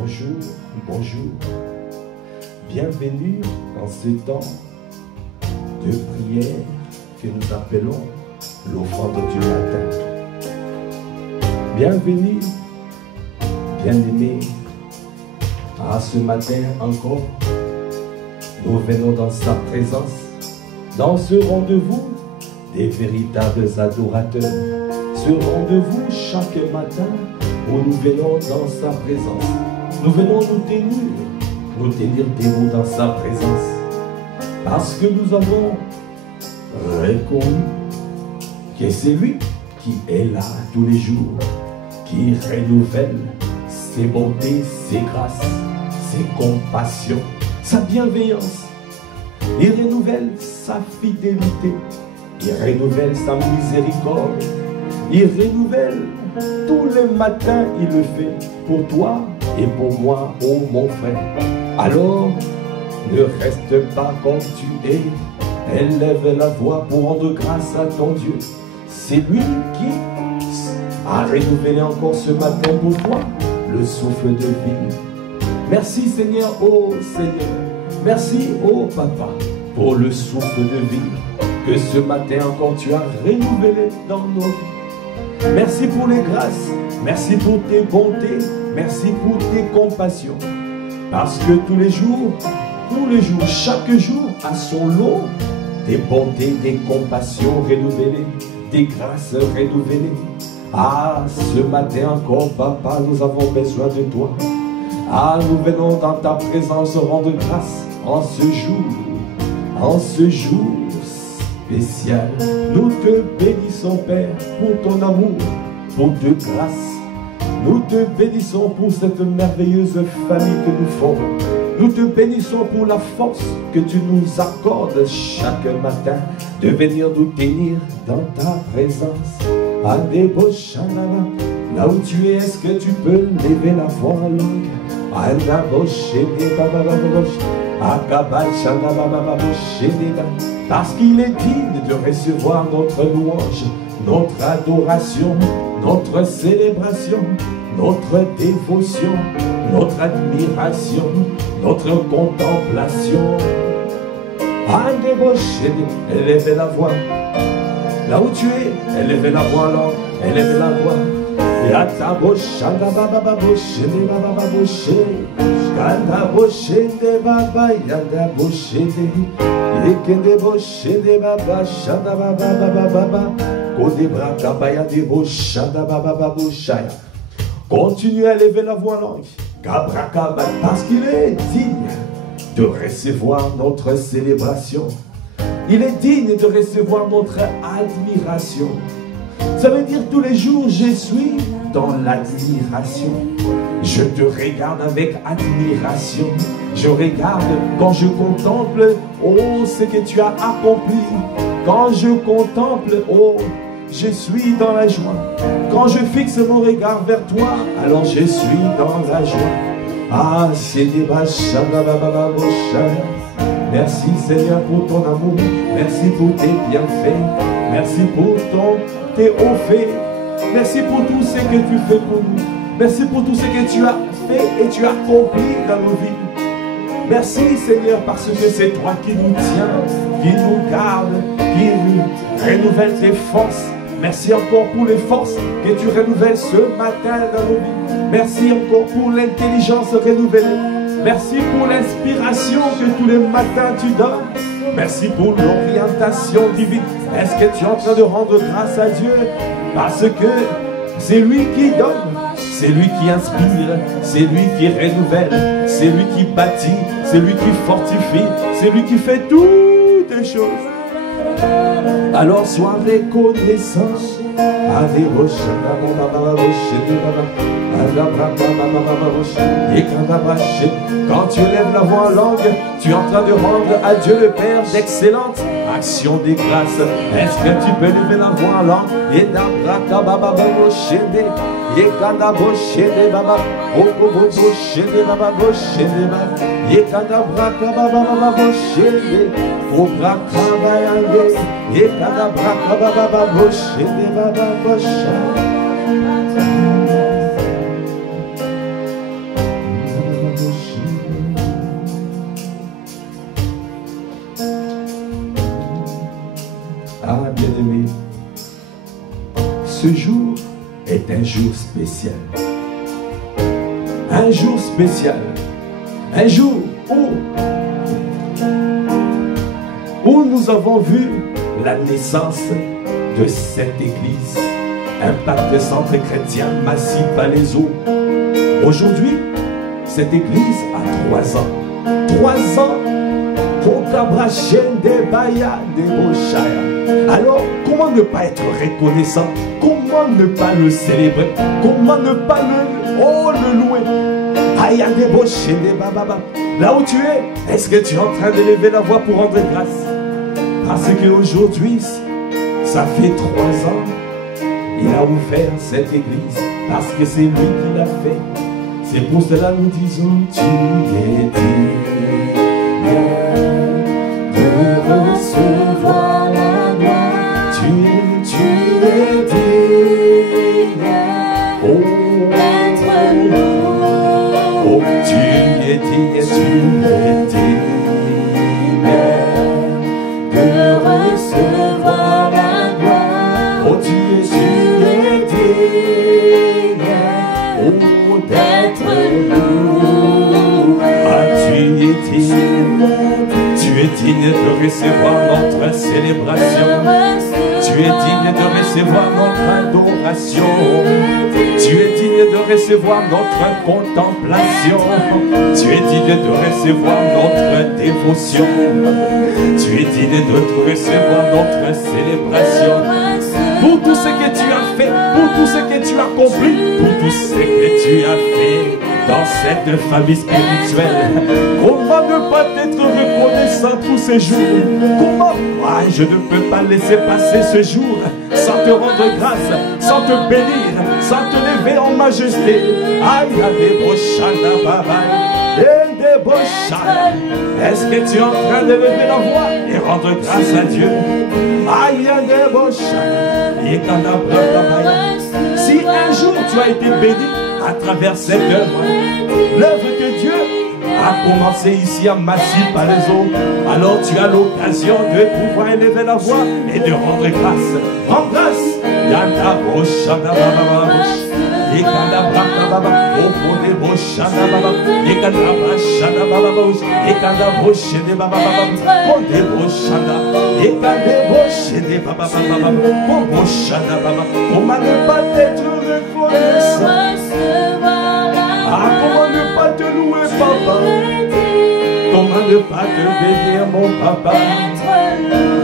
Bonjour, bonjour. Bienvenue dans ce temps de prière que nous appelons l'offrande du matin. Bienvenue, bien-aimés, à ce matin encore. Nous venons dans sa présence, dans ce rendez-vous des véritables adorateurs. Ce rendez-vous chaque matin où nous venons dans sa présence. Nous venons nous tenir debout dans sa présence. Parce que nous avons reconnu que c'est lui qui est là tous les jours, qui renouvelle ses bontés, ses grâces, ses compassions, sa bienveillance. Il renouvelle sa fidélité, il renouvelle sa miséricorde, il renouvelle tous les matins, il le fait pour toi et pour moi, oh mon frère. Alors, ne reste pas comme tu es, élève la voix pour rendre grâce à ton Dieu. C'est lui qui a renouvelé encore ce matin pour toi le souffle de vie. Merci Seigneur, oh Seigneur. Merci, oh Papa, pour le souffle de vie que ce matin encore tu as renouvelé dans nos vies. Merci pour les grâces, merci pour tes bontés, merci pour tes compassions. Parce que tous les jours, chaque jour a son lot des bontés, des compassions renouvelées, des grâces renouvelées. Ah, ce matin encore, Papa, nous avons besoin de toi. Ah, nous venons dans ta présence rendre grâce en ce jour spécial. Nous te bénissons, Père, pour ton amour, pour ta grâce. Nous te bénissons pour cette merveilleuse famille que nous formons. Nous te bénissons pour la force que tu nous accordes chaque matin de venir nous tenir dans ta présence. Adéboshanana, là où tu es, est-ce que tu peux lever la voix en langue? Parce qu'il est digne de recevoir notre louange, notre adoration, notre célébration, notre dévotion, notre admiration, notre contemplation. Élevez la voix. Là où tu es, élevez la voix, alors, élevez la voix. Yata boshanda baba boshede baba boshede, kanda boshede baba yanda boshede, yekende boshede baba shanda baba baba, kodebra kabaya de boshanda baba boshaya. Continuez à élever la voix langue, Gabrakaba, parce qu'il est digne de recevoir notre célébration. Il est digne de recevoir notre admiration. Ça veut dire tous les jours, je suis dans l'admiration. Je te regarde avec admiration. Je regarde quand je contemple, oh, ce que tu as accompli. Quand je contemple, oh, je suis dans la joie. Quand je fixe mon regard vers toi, alors je suis dans la joie. Ah, merci Seigneur pour ton amour. Merci pour tes bienfaits. Merci pour tes hauts faits. Merci pour tout ce que tu fais pour nous. Merci pour tout ce que tu as fait et tu as accompli dans nos vies. Merci Seigneur parce que c'est toi qui nous tiens, qui nous garde, qui nous renouvelle tes forces. Merci encore pour les forces que tu renouvelles ce matin dans nos vies. Merci encore pour l'intelligence renouvelée. Merci pour l'inspiration que tous les matins tu donnes. Merci pour l'orientation divine. Est-ce que tu es en train de rendre grâce à Dieu? Parce que c'est lui qui donne, c'est lui qui inspire, c'est lui qui renouvelle, c'est lui qui bâtit, c'est lui qui fortifie, c'est lui qui fait toutes les choses. Alors sois reconnaissant. Quand tu lèves la voix en langue, tu es en train de rendre à Dieu le Père d'excellentes actions des grâces. Est-ce que tu peux lever la voix en langue? bien-aimés, ce jour est un jour spécial. Un jour spécial. Un jour où nous avons vu la naissance de cette église. Impact Centre Chrétien Massy Palaiseau. Aujourd'hui, cette église a 3 ans. 3 ans pour Cabrachen des Baya des Bochaya. Alors, comment ne pas être reconnaissant? Comment ne pas le célébrer? Comment ne pas le louer? Aya des Bochaya des Bababa. Là où tu es, est-ce que tu es en train d'élever la voix pour rendre grâce? Parce qu'aujourd'hui, ça fait 3 ans, il a ouvert cette église. Parce que c'est lui qui l'a fait. C'est pour cela nous disons, tu es digne de recevoir la gloire. Tu es digne d'être loué. Oh, tu es digne de recevoir la gloire. Oh, tu es digne d'être loué. Ah, tu es digne de recevoir notre célébration. Tu es digne de recevoir notre adoration. Tu es digne de recevoir notre contemplation. Tu es digne de recevoir notre dévotion. Tu es digne de recevoir notre célébration. Pour tout ce que tu as fait, pour tout ce que tu as accompli, pour tout ce que tu as fait dans cette famille spirituelle. Comment ne pas être reconnaissant tous ces jours? Comment? Ah, je ne peux pas laisser passer ce jour sans te rendre grâce, sans te bénir, sans te lever en majesté. Aïe, des bochana, baba, et des bochana. Est-ce que tu es en train de lever la voix et rendre grâce à Dieu? Aïe, des bochana, et si un jour tu as été béni à travers cette œuvre, l'œuvre que Dieu a commencé ici à Massy Palaiseau, alors tu as l'occasion de pouvoir élever la voix et de rendre grâce. Rends grâce. Yanda boshana baba, ekanda baba, opode boshana baba, ekanda boshana baba, ekanda boshene baba, opode boshana, ekanda boshene baba, boshana baba. Comment ne pas être reconnaissant? Ah, comment ne pas te louer, papa? Comment ne pas te bénir, mon papa?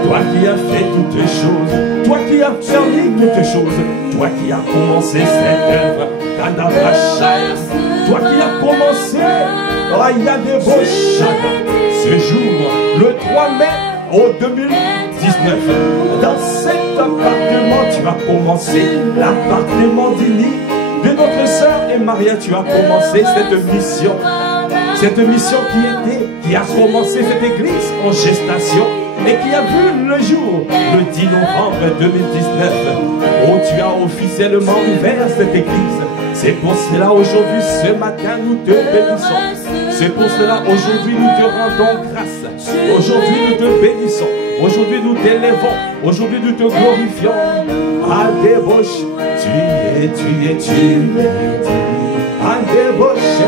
Toi qui as fait toutes choses, toi qui as permis toutes choses, toi qui as commencé cette œuvre, toi qui as commencé, il y a des beaux chats. Ce jour, le 3 mai au 2019, dans cet appartement, tu as commencé l'appartement d'Ili, de notre sœur et Maria, tu as commencé cette mission. Cette mission qui a commencé cette église en gestation et qui a vu le jour le 10 novembre 2019 où tu as officiellement ouvert cette église. C'est pour cela aujourd'hui, ce matin, nous te bénissons. C'est pour cela aujourd'hui, nous te rendons grâce. Aujourd'hui, nous te bénissons. Aujourd'hui, nous t'élèvons. Aujourd'hui, nous te glorifions. À débauche, tu es. À débauche,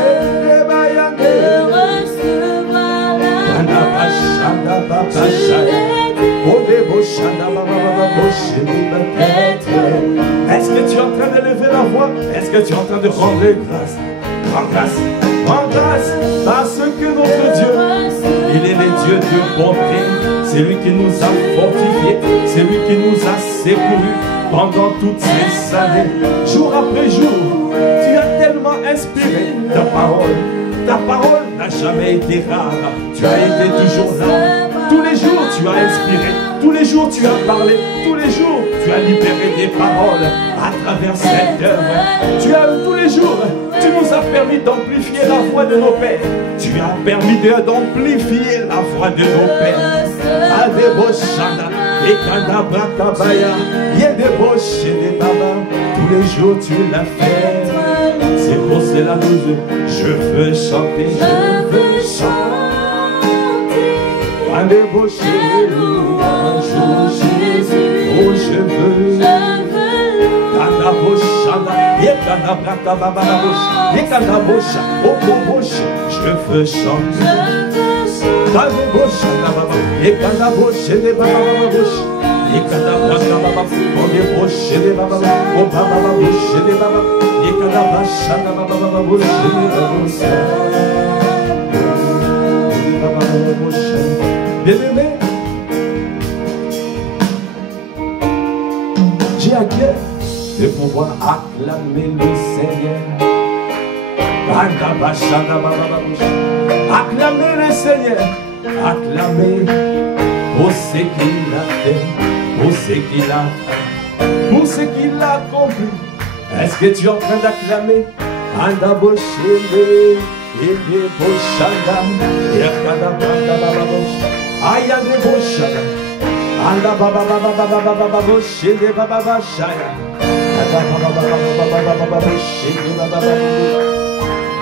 est-ce que tu es en train de lever la voix? Est-ce que tu es en train de rendre grâce? Rends grâce, parce que notre Dieu, il est le Dieu de bonté. C'est lui qui nous a fortifiés, c'est lui qui nous a secourus pendant toutes ces années. Jour après jour, tu as tellement inspiré ta parole. Ta parole n'a jamais été rare. Tu as été toujours là. Tous les jours, tu as inspiré. Tous les jours, tu as parlé. Tous les jours, tu as libéré des paroles à travers cette œuvre. Tous les jours, tu nous as permis d'amplifier la voix de nos pères. Tu as permis d'amplifier la voix de nos pères. Adeboshana, Ekanda Brakabaya, Yedebosh et des Baba. Tous les jours, tu l'as fait. C'est pour cela que je veux chanter, je veux chanter. Allez, boucher les louanges, Jésus. Oh, je veux. Je veux chanter. Bien-aimé, j'ai à cœur de pouvoir acclamer le Seigneur. Acclamer le Seigneur, acclamer pour ce qu'il a fait, pour ce qu'il a fait, pour ce qu'il a accompli. Est-ce que tu es en train d'acclamer?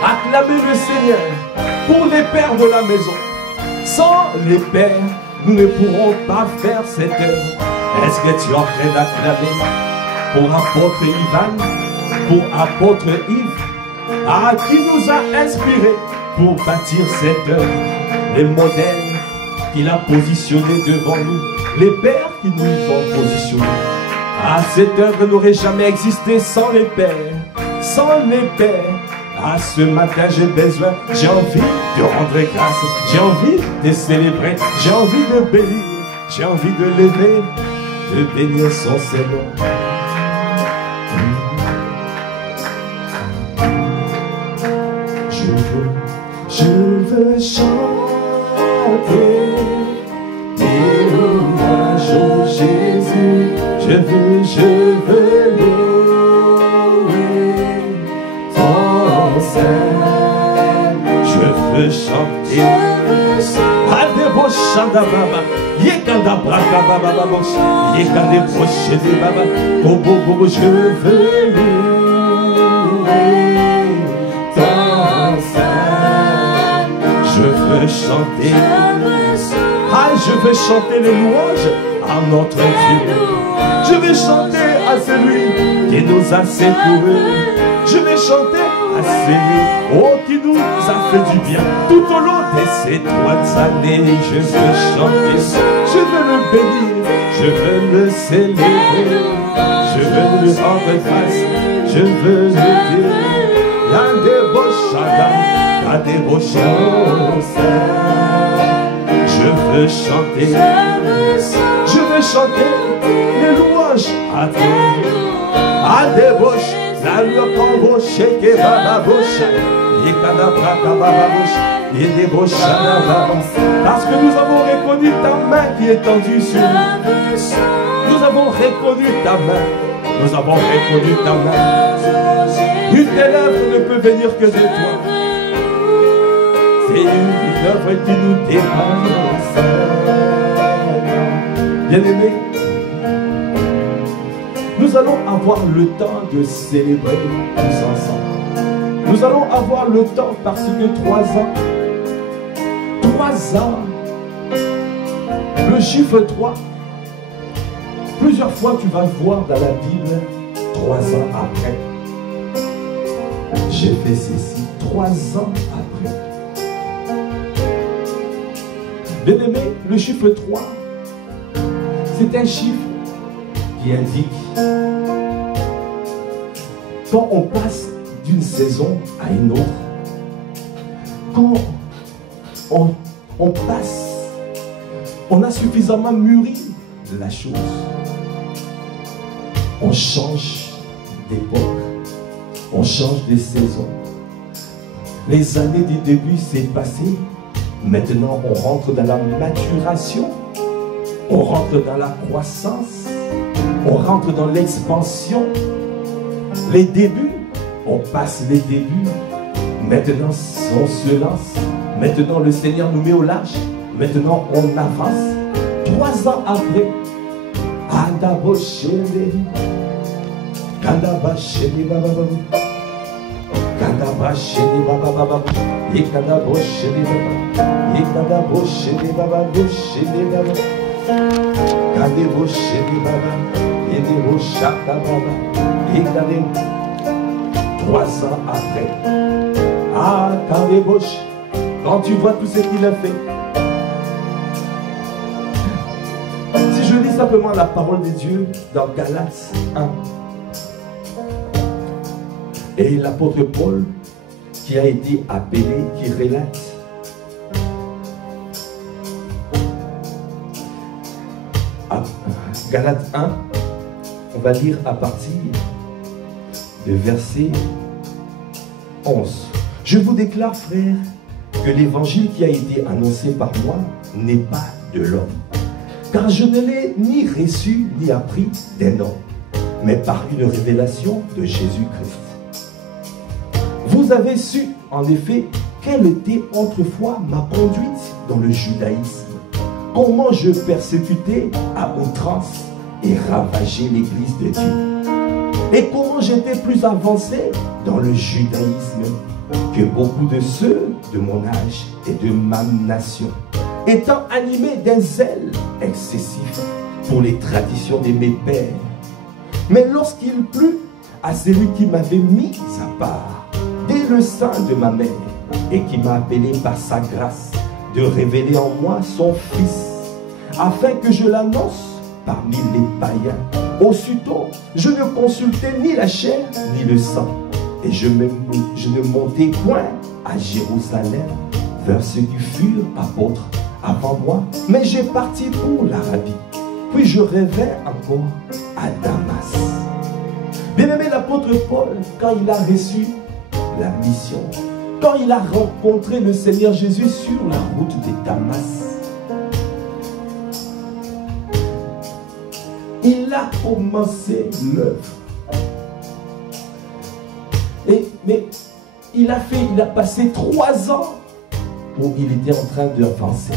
Acclamez le Seigneur pour les pères de la maison. Sans les pères, nous ne pourrons pas faire cette œuvre. Est-ce que tu es en train d'acclamer pour apôtre Ivan, pour apôtre Yves, à qui nous a inspirés pour bâtir cette œuvre, les modèles qu'il a positionnés devant nous, les pères qui nous ont positionnés. Ah, cette œuvre n'aurait jamais existé sans les pères, sans les pères. Ah, ce matin j'ai besoin, j'ai envie de rendre grâce, j'ai envie de célébrer, j'ai envie de bénir, j'ai envie de lever, de bénir son Seigneur. Je veux chanter les louanges au Jésus. Je veux louer ton Seigneur. Je veux chanter. Adebo chanda baba, yekanda braka baba baba, yekande prochede baba, bobo bobo. Je veux louer ton Seigneur. Je veux chanter. Ah, je veux chanter les louanges à notre Dieu. Je vais chanter à celui qui nous a secourus. Je vais chanter à celui qui nous a fait du bien tout au long de ces 3 années. Je veux chanter, je veux le bénir, je veux le célébrer, je veux lui rendre grâce, je veux le dire. Y'a des beaux chants, y'a des beaux chants. Je veux chanter, je veux chanter les louanges à Dieu. À des bouches, la lueur shake baba bouche, et kadabra baba bouche, et des bouches parce que nous avons reconnu ta main qui est tendue sur nous. Nous avons reconnu ta main, nous avons reconnu ta main. Une telle œuvre ne peut venir que de toi. C'est une œuvre qui nous dépasse. Bien-aimés, nous allons avoir le temps de célébrer tous ensemble. Nous allons avoir le temps parce que 3 ans, 3 ans, le chiffre 3, plusieurs fois tu vas voir dans la Bible 3 ans après. J'ai fait ceci 3 ans après. Bien-aimé, le chiffre 3, c'est un chiffre qui indique quand on passe d'une saison à une autre, quand on passe, on a suffisamment mûri la chose, on change d'époque, on change de saison. Les années du début c'est passé, maintenant on rentre dans la maturation, on rentre dans la croissance, on rentre dans l'expansion. Les débuts, on passe les débuts. Maintenant, on se lance. Maintenant, le Seigneur nous met au large. Maintenant, on avance. 3 ans après, Adaboshele, Kadabashele Baba Baba, Kadabashele Baba Baba, Yekadaboshele Baba, Yekadaboshele Baba, Boshele Baba, 3 ans après, quand tu vois tout ce qu'il a fait, si je lis simplement la parole de Dieu dans Galates 1, et l'apôtre Paul qui a été appelé, qui relate Galates 1, on va lire à partir de verset 11. Je vous déclare, frères, que l'évangile qui a été annoncé par moi n'est pas de l'homme. Car je ne l'ai ni reçu ni appris d'un homme, mais par une révélation de Jésus-Christ. Vous avez su, en effet, quelle était autrefois ma conduite dans le judaïsme. Comment je persécutais à outrance et ravageais l'église de Dieu. Et comment j'étais plus avancé dans le judaïsme que beaucoup de ceux de mon âge et de ma nation, étant animé d'un zèle excessif pour les traditions de mes pères. Mais lorsqu'il plut à celui qui m'avait mis à part dès le sein de ma mère et qui m'a appelé par sa grâce de révéler en moi son Fils, afin que je l'annonce parmi les païens, aussitôt je ne consultais ni la chair ni le sang, et je ne montais point à Jérusalem vers ceux qui furent apôtres avant moi, mais j'ai parti pour l'Arabie, puis je revins encore à Damas. Bien-aimé, l'apôtre Paul, quand il a reçu la mission, quand il a rencontré le Seigneur Jésus sur la route de Damas, il a commencé l'œuvre. Mais il a passé 3 ans où il était en train d'avancer.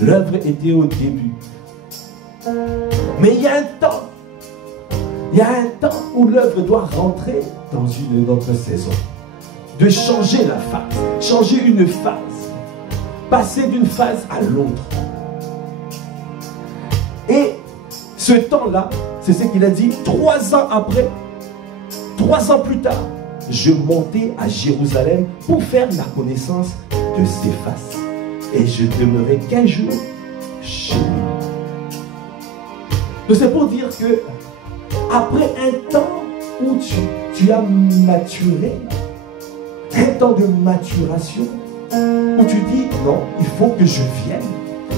L'œuvre était au début. Mais il y a un temps où l'œuvre doit rentrer dans une autre saison. De changer la phase, changer une phase, passer d'une phase à l'autre. Et ce temps-là, c'est ce qu'il a dit, 3 ans après, 3 ans plus tard, je montais à Jérusalem pour faire la connaissance de Céphas. Et je demeurais 15 jours chez lui. Donc c'est pour dire que, après un temps où tu as maturé, un temps de maturation, où tu dis, non, il faut que je vienne,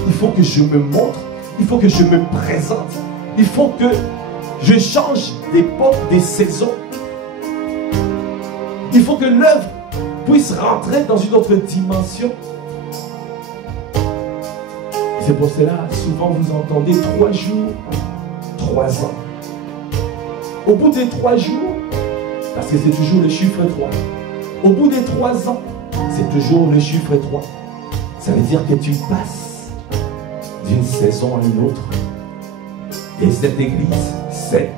il faut que je me montre, il faut que je me présente, il faut que je change d'époque, des saisons. Il faut que l'œuvre puisse rentrer dans une autre dimension. C'est pour cela, souvent vous entendez 3 jours, 3 ans. Au bout des 3 jours, parce que c'est toujours le chiffre 3, au bout des 3 ans, c'est toujours le chiffre 3. Ça veut dire que tu passes d'une saison à une autre. Et cette église, c'est,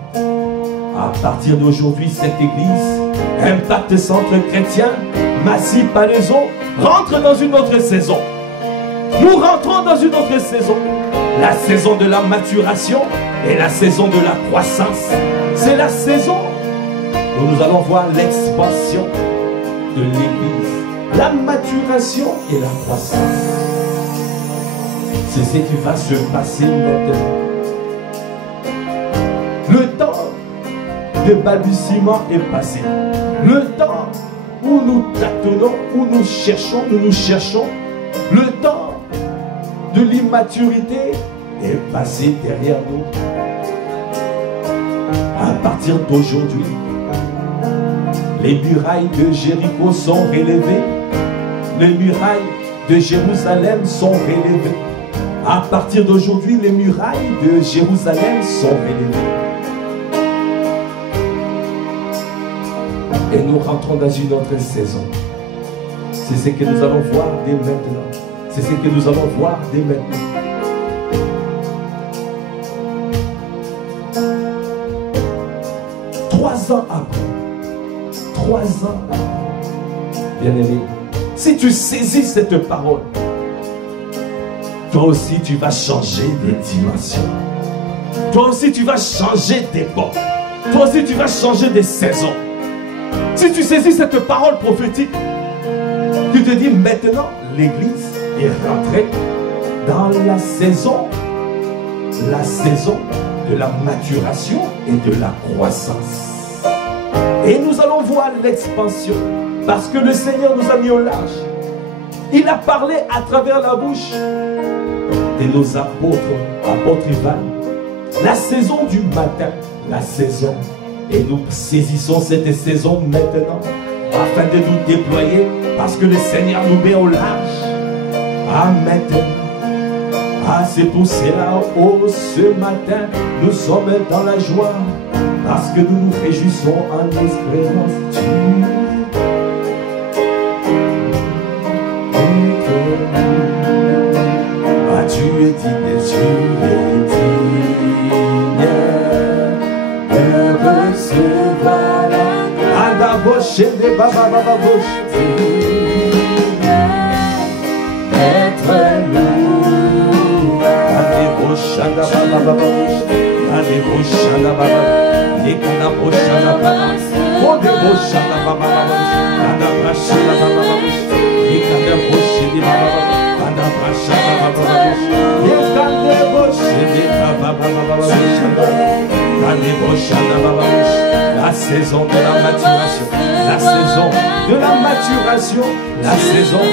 à partir d'aujourd'hui, cette église, Impact Centre Chrétien, Massy Palaiso, rentre dans une autre saison. Nous rentrons dans une autre saison. La saison de la maturation et la saison de la croissance. C'est la saison où nous allons voir l'expansion de l'église. La maturation et la croissance. C'est ce qui va se passer maintenant. Le temps de balbutiement est passé. Le temps où nous tâtonnons, où nous cherchons, le temps de l'immaturité est passé derrière nous. À partir d'aujourd'hui, les murailles de Jéricho sont relevées. Les murailles de Jérusalem sont relevées. À partir d'aujourd'hui, les murailles de Jérusalem sont relevées. Et nous rentrons dans une autre saison. C'est ce que nous allons voir dès maintenant. C'est ce que nous allons voir dès maintenant. Trois ans après, bien-aimé, si tu saisis cette parole, toi aussi tu vas changer de dimension. Toi aussi, tu vas changer d'époque. Toi aussi, tu vas changer des saisons. Si tu saisis cette parole prophétique, tu te dis maintenant, l'Église est rentrée dans la saison de la maturation et de la croissance. Et nous allons voir l'expansion, parce que le Seigneur nous a mis au large. Il a parlé à travers la bouche de nos apôtres Ivan. La saison du matin, la saison. Et nous saisissons cette saison maintenant, afin de nous déployer, parce que le Seigneur nous met au large. Ah, maintenant. Ah, c'est pour cela, oh, ce matin, nous sommes dans la joie, parce que nous nous réjouissons en espérance. Ah, tu es digne, de recevoir la grâce. Ah, d'abord, de baba, baba, être loué. Shanda baba baba, ane bo shanda baba, nekana bo shanda baba, ode bo shanda baba baba, anda ba shanda baba baba, nekana bo shindi baba baba, anda ba shanda baba baba, nekana bo shindi baba baba shanda, ane bo shanda baba. La saison de la maturation, la saison de la maturation, la saison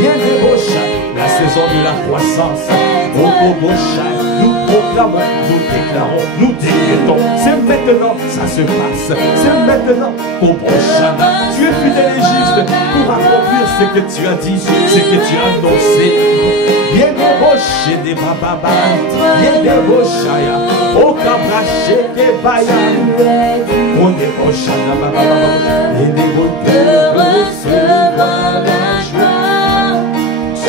bien de Bocha, la saison de la croissance. Nous proclamons, nous déclarons, nous décrétons. C'est maintenant, ça se passe. C'est maintenant, au prochain. Tu es fidèle et juste pour accomplir ce que tu as dit, ce que tu as annoncé. Bien des rochers des bababa, bien des rochaya, au cabraché des baya. On est prochain, bababa, et des rochers recevoir la joie. Tu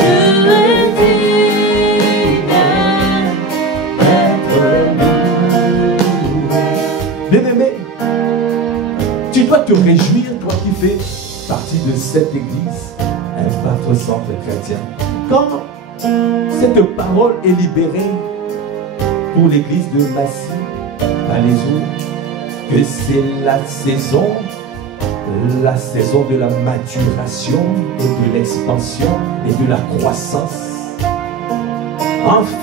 es bien-aimé, tu dois te réjouir, toi qui fais partie de cette église, un patron centre chrétien. Quand cette parole est libérée pour l'église de Massy, Palaiseau, que c'est la saison de la maturation et de l'expansion et de la croissance. Enfin,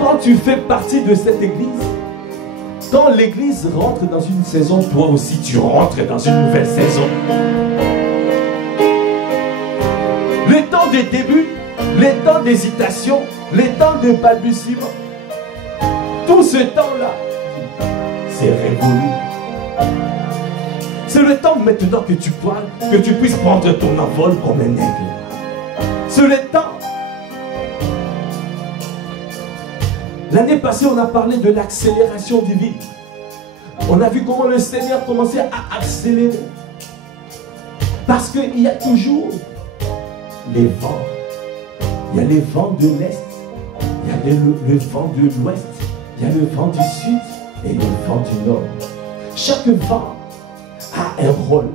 quand tu fais partie de cette église, quand l'église rentre dans une saison, toi aussi tu rentres dans une nouvelle saison. Les temps des débuts, les temps d'hésitation, les temps de balbutiement, tout ce temps-là, c'est révolu. C'est le temps maintenant que tu parles, que tu puisses prendre ton envol comme un aigle. C'est le temps. L'année passée, on a parlé de l'accélération divine. On a vu comment le Seigneur commençait à accélérer. Parce qu'il y a toujours les vents. Il y a les vents de l'Est, il y a le vent de l'Ouest, il y a le vent du Sud et le vent du Nord. Chaque vent a un rôle.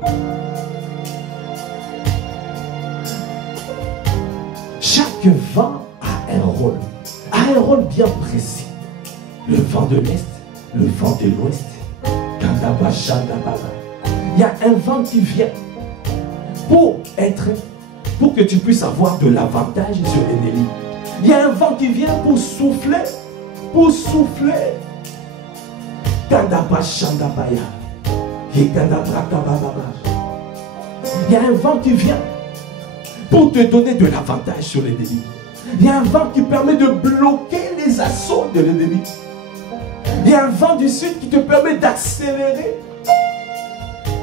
Chaque vent a un rôle. A un rôle bien précis. Le vent de l'Est, le vent de l'Ouest. Il y a un vent qui vient pour que tu puisses avoir de l'avantage sur l'ennemi. Il y a un vent qui vient pour souffler. Il y a un vent qui vient pour te donner de l'avantage sur l'ennemi. Il y a un vent qui permet de bloquer les assauts de l'ennemi. Il y a un vent du sud qui te permet d'accélérer.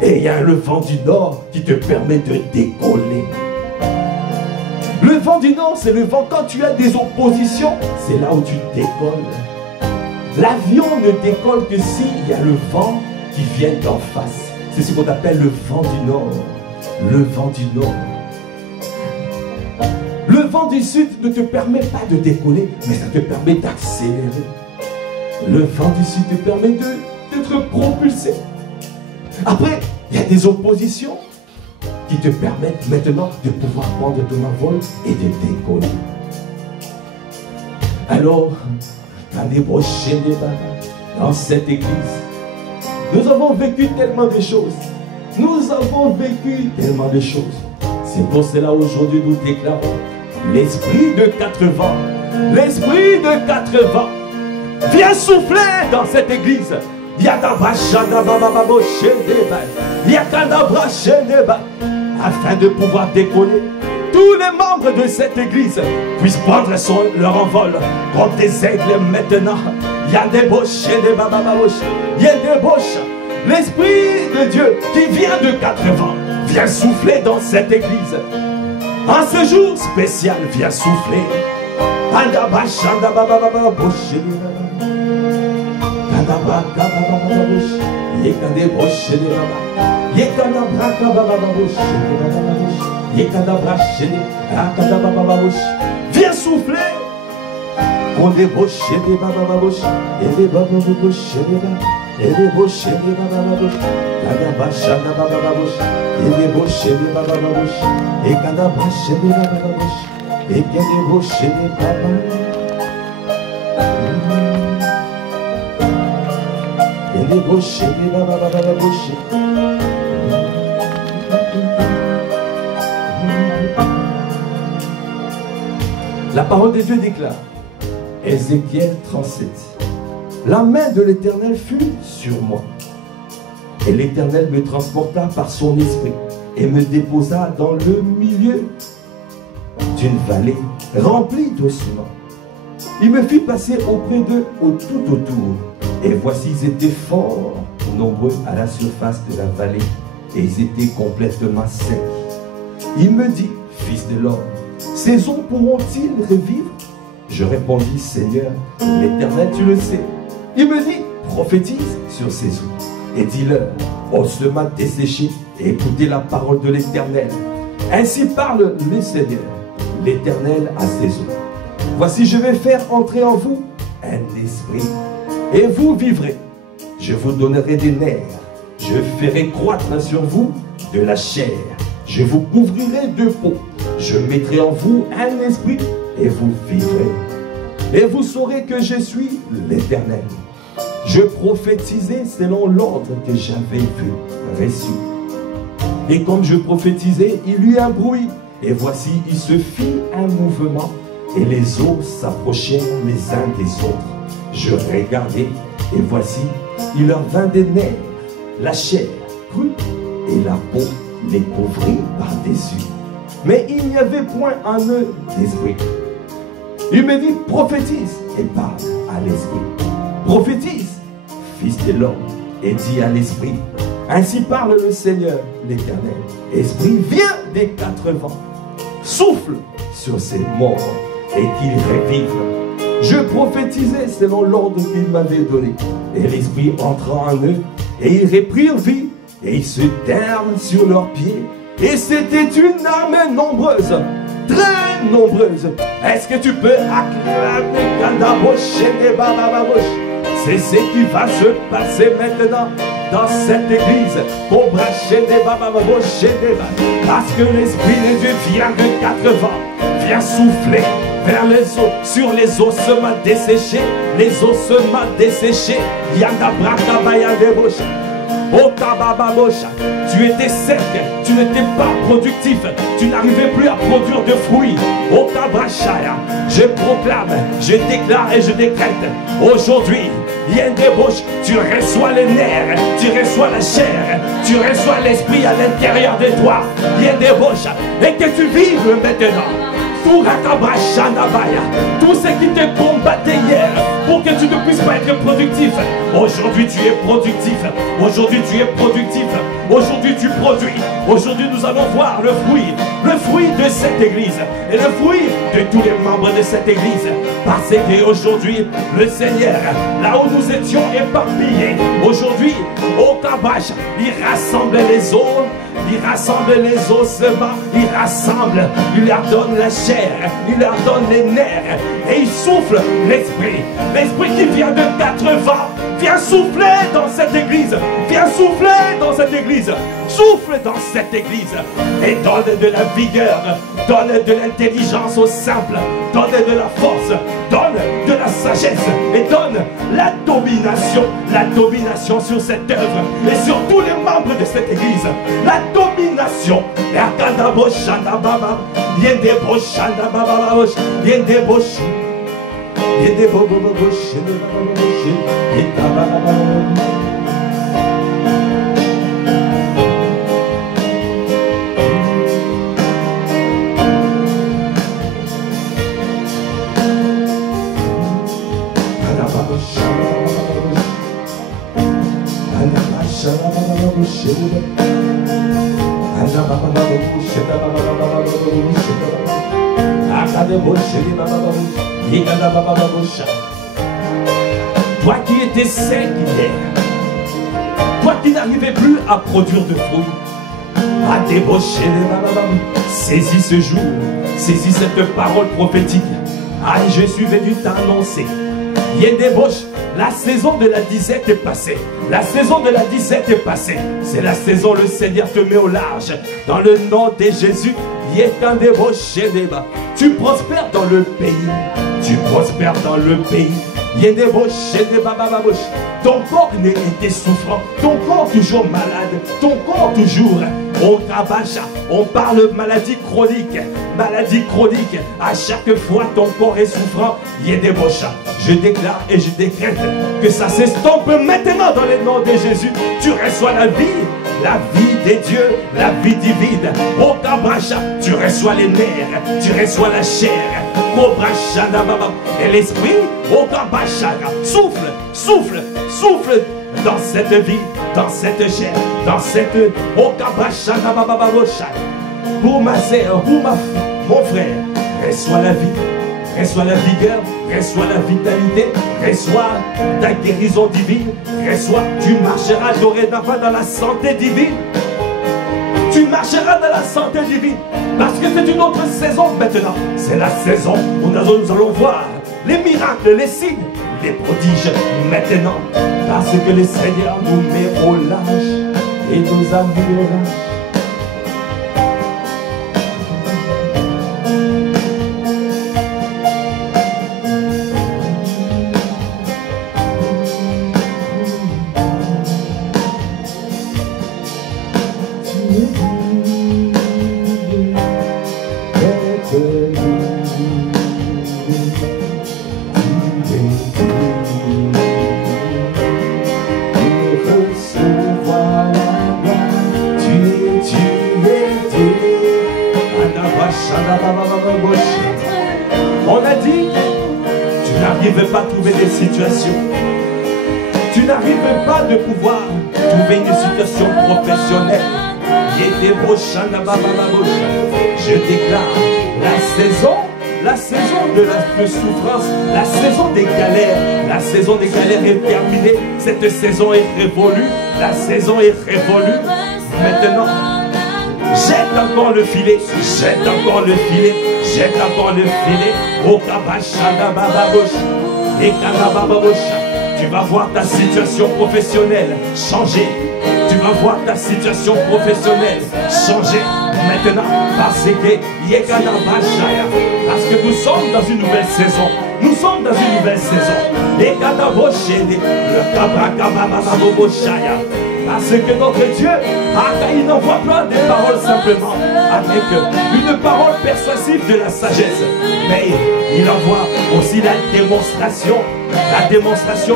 Et il y a le vent du nord qui te permet de décoller. Le vent du nord, c'est le vent quand tu as des oppositions, c'est là où tu décolles. L'avion ne décolle que s'il y a le vent qui vient d'en face. C'est ce qu'on appelle le vent du nord. Le vent du nord. Le vent du sud ne te permet pas de décoller, mais ça te permet d'accélérer. Le vent du sud te permet d'être propulsé. Après, il y a des oppositions qui te permettent maintenant de pouvoir prendre ton envol et de décoller. Alors, t'as des brochets des bagages. dans cette église. Nous avons vécu tellement de choses. Nous avons vécu tellement de choses. C'est pour cela aujourd'hui nous déclarons l'esprit de 80. L'esprit de 80 vient souffler dans cette église. Afin de pouvoir décoller, tous les membres de cette église puissent prendre leur envol comme des aigles maintenant. Il y a des bouches, il y a des bouches. L'esprit de Dieu qui vient de 80 vient souffler dans cette église. En ce jour spécial, vient souffler. Viens souffler. On débauche des babababouches et des babababouches et des bouches des babababouches. Kadabashana babababouche et des bouches des babababouches et kadabashana des babababouches et des bouches des babababouches. Et des bouches des babababouches. La parole de Dieu déclare, Ézéchiel 37, la main de l'Éternel fut sur moi, et l'Éternel me transporta par son esprit, et me déposa dans le milieu d'une vallée remplie d'ossements. Il me fit passer auprès d'eux tout autour, et voici ils étaient fort nombreux à la surface de la vallée, et ils étaient complètement secs. Il me dit, fils de l'homme, ces eaux pourront-ils revivre? Je répondis, Seigneur, l'Éternel, tu le sais. Il me dit, prophétise sur ces eaux et dis-leur, ossements desséchés, et écoutez la parole de l'Éternel. Ainsi parle le Seigneur, l'Éternel à ses eaux. Voici, je vais faire entrer en vous un esprit, et vous vivrez. Je vous donnerai des nerfs, je ferai croître sur vous de la chair, je vous couvrirai de peau. Je mettrai en vous un esprit et vous vivrez. Et vous saurez que je suis l'Éternel. Je prophétisais selon l'ordre que j'avais reçu. Et comme je prophétisais, il y eut un bruit. Et voici, il se fit un mouvement. Et les eaux s'approchèrent les uns des autres. Je regardai. Et voici, il leur vint des nerfs, la chair crue et la peau les couvrit par-dessus. Mais il n'y avait point en eux d'esprit. Il me dit, prophétise et parle à l'esprit. Prophétise, fils de l'homme, et dis à l'esprit. Ainsi parle le Seigneur, l'Éternel. Esprit, viens des 4 vents, souffle sur ces morts et qu'ils revivent. Je prophétisais selon l'ordre qu'il m'avait donné. Et l'esprit entra en eux et ils reprirent vie et ils se tinrent sur leurs pieds. Et c'était une armée nombreuse, très nombreuse. Est-ce que tu peux acclamer C'est ce qui va se passer maintenant dans cette église. Parce que l'Esprit de Dieu vient de 4 vents, vient souffler vers les eaux, sur les ossements desséchés, les ossements desséchés. Yanda braka bayande bosha. Oh Kabababosha, tu étais sec, tu n'étais pas productif, tu n'arrivais plus à produire de fruits. Oh Kabashaya, je proclame, je déclare et je décrète, aujourd'hui, Yendebosh, tu reçois les nerfs, tu reçois la chair, tu reçois l'esprit à l'intérieur de toi, Yendebosh, et que tu vives maintenant. Tout ce qui te combattait hier pour que tu ne puisses pas être productif, aujourd'hui tu es productif, aujourd'hui tu es productif, aujourd'hui tu produis. Aujourd'hui nous allons voir le fruit de cette église et le fruit de tous les membres de cette église, parce qu'aujourd'hui le Seigneur, là où nous étions éparpillés, aujourd'hui au Kabash, il rassemble les eaux, il rassemble les ossements, il rassemble, il leur donne la chair, il leur donne les nerfs et il souffle l'esprit. L'esprit qui vient de 4 vents, viens souffler dans cette église, viens souffler dans cette église, souffle dans cette église et donne de la vigueur, donne de l'intelligence aux simples, donne de la force, donne de la sagesse et donne la domination sur cette œuvre et sur tous les membres de cette église. La domination. Toi qui étais sec hier, toi qui n'arrivais plus à produire de fruits, à débaucher les bababam, saisis ce jour, saisis cette parole prophétique. Aïe, je suis venu t'annoncer. Il y a une débauche. La saison de la disette est passée. La saison de la disette est passée. C'est la saison, le Seigneur te met au large. Dans le nom de Jésus, il y a un débauché débat. Tu prospères dans le pays. Tu prospères dans le pays. Il y a des débauché débat. Ton corps était souffrant. Ton corps toujours malade. Ton corps toujours. On parle maladie chronique. Maladie chronique. À chaque fois ton corps est souffrant. Il y a des débauchés. Je déclare et je décrète que ça s'estompe maintenant dans le nom de Jésus. Tu reçois la vie des dieux, la vie divine. Au Kabracha, tu reçois les nerfs, tu reçois la chair. Et l'esprit, au Kabracha, souffle, souffle, souffle dans cette vie, dans cette chair, dans cette au Kabracha. Pour ma sœur, pour mon frère, reçois la vie. Reçois la vigueur, reçois la vitalité, reçois ta guérison divine, reçois, tu marcheras dorénavant dans la santé divine. Tu marcheras dans la santé divine, parce que c'est une autre saison maintenant. C'est la saison où nous allons voir les miracles, les signes, les prodiges maintenant, parce que le Seigneur nous met au large et nous a mis au large. On a dit, tu n'arrives pas à trouver des situations. Tu n'arrives pas de pouvoir trouver une situation professionnelle. Je déclare la saison de la souffrance, la saison des galères. La saison des galères est terminée. Cette saison est révolue. La saison est révolue. Maintenant, jette encore le filet, jette encore le filet, jette encore le filet. Au Kabachada Bababosh et Kanabababosh. Tu vas voir ta situation professionnelle changer. Tu vas voir ta situation professionnelle changer maintenant parce que nous sommes dans une nouvelle saison. Nous sommes dans une nouvelle saison. Et parce que notre Dieu, il n'envoie pas des paroles simplement avec une parole persuasive de la sagesse, mais il envoie aussi la démonstration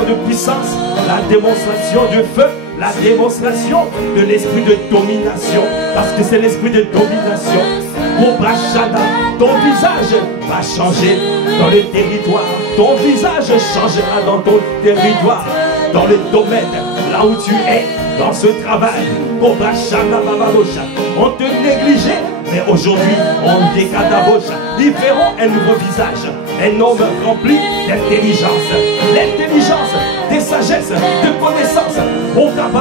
de puissance, la démonstration de feu, la démonstration de l'esprit de domination, parce que c'est l'esprit de domination. Ton visage va changer dans le territoire, ton visage changera dans ton territoire, dans le domaine, là où tu es, dans ce travail. On te négligeait, mais aujourd'hui on décadaboche. Ils verront un nouveau visage, un homme rempli d'intelligence, l'intelligence, de sagesse, de connaissance. On verra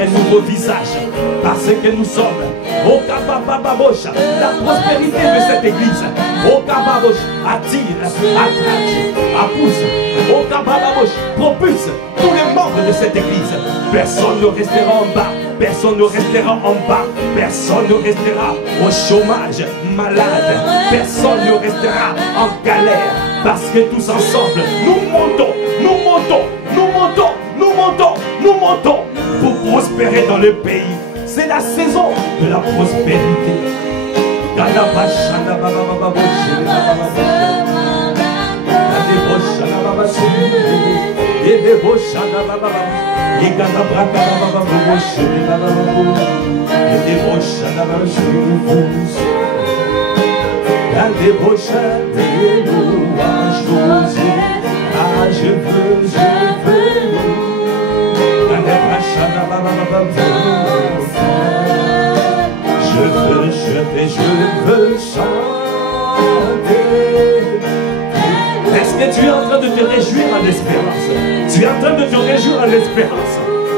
un nouveau visage, parce que nous sommes la prospérité de cette église. Attire, attraque, pousse, propulse tous les membres de cette église. Personne ne restera en bas. Personne ne restera en bas. Personne ne restera au chômage, malade. Personne ne restera en galère. Parce que tous ensemble, nous montons, nous montons, nous montons, nous montons, nous montons pour prospérer dans le pays. C'est la saison de la prospérité. Je veux chanter. Est-ce que tu es en train de te réjouir à l'espérance? Tu es en train de te réjouir à l'espérance.